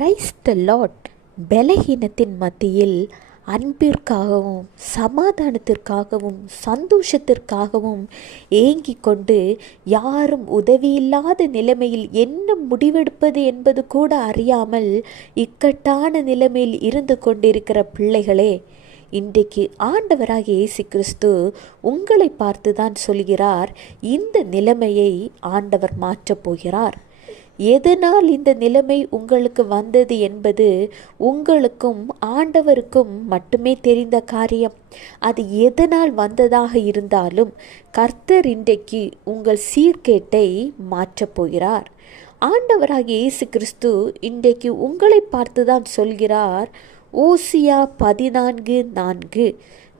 Praise the Lord. பலகீனத்தின் மத்தியில் அன்பிற்காகவும் சமாதானத்திற்காகவும் சந்தோஷத்திற்காகவும் ஏங்கி கொண்டு யாரும் உதவியில்லாத நிலைமையில் என்ன முடிவெடுப்பது என்பது கூட அறியாமல் இக்கட்டான நிலைமையில் இருந்து கொண்டிருக்கிற பிள்ளைகளே, இன்றைக்கு ஆண்டவராகிய இயேசு கிறிஸ்து உங்களை பார்த்து தான் சொல்கிறார், இந்த நிலைமையை ஆண்டவர் மாற்றப் போகிறார். எதனால் இந்த நிலைமை உங்களுக்கு வந்தது என்பது உங்களுக்கும் ஆண்டவருக்கும் மட்டுமே தெரிந்த காரியம். அது எதனால் வந்ததாக இருந்தாலும் கர்த்தர் இன்றைக்கு உங்கள் சீர்கேட்டை மாற்றப் போகிறார். ஆண்டவராகிய இயேசு கிறிஸ்து இன்றைக்கு உங்களை பார்த்து தான் சொல்கிறார், ஓசியா 14:4,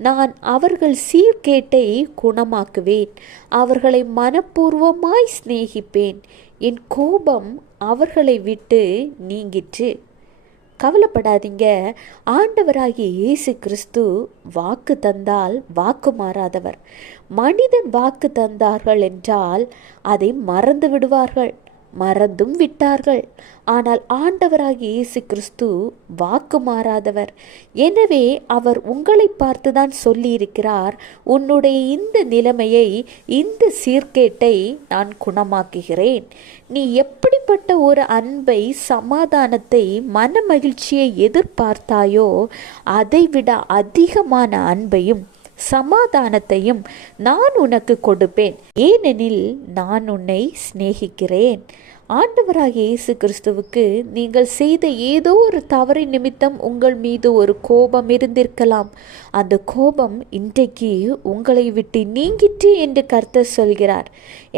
நான் அவர்கள் சீர்கேட்டை குணமாக்குவேன், அவர்களை மனப்பூர்வமாய் சிநேகிப்பேன், என் கோபம் அவர்களை விட்டு நீங்கிற்று. கவலைப்படாதீங்க. ஆண்டவராகிய இயேசு கிறிஸ்து வாக்கு தந்தால் வாக்கு மாறாதவர். மனிதன் வாக்கு தந்தார்கள் என்றால் அதை மறந்து விடுவார்கள், மறந்தும் விட்டார்கள். ஆனால் ஆண்டவராகிய இயேசு கிறிஸ்து வாக்கு மாறாதவர். எனவே அவர் உங்களை பார்த்துதான் சொல்லியிருக்கிறார், உன்னுடைய இந்த நிலைமையை, இந்த சீர்கேட்டை நான் குணமாக்குகிறேன். நீ எப்படிப்பட்ட ஒரு அன்பை, சமாதானத்தை, மன மகிழ்ச்சியை எதிர்பார்த்தாயோ அதைவிட அதிகமான அன்பையும் சமாதானத்தையும் நான் உனக்கு கொடுப்பேன், ஏனெனில் நான் உன்னை சிநேகிக்கிறேன். ஆண்டவராகிய இயேசு கிறிஸ்துவுக்கு நீங்கள் செய்த ஏதோ ஒரு தவறின் நிமித்தம் உங்கள் மீது ஒரு கோபம் இருந்திருக்கலாம். அந்த கோபம் இன்றைக்கு உங்களை விட்டு நீங்கிற்று என்று கர்த்தர் சொல்கிறார்.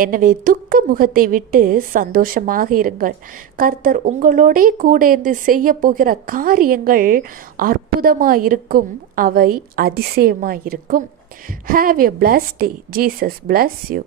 எனவே துக்க முகத்தை விட்டு சந்தோஷமாக இருங்கள். கர்த்தர் உங்களோடே கூட இருந்து செய்ய போகிற காரியங்கள் அற்புதமாயிருக்கும், அவை அதிசயமாயிருக்கும். Have a blessed day. Jesus bless you.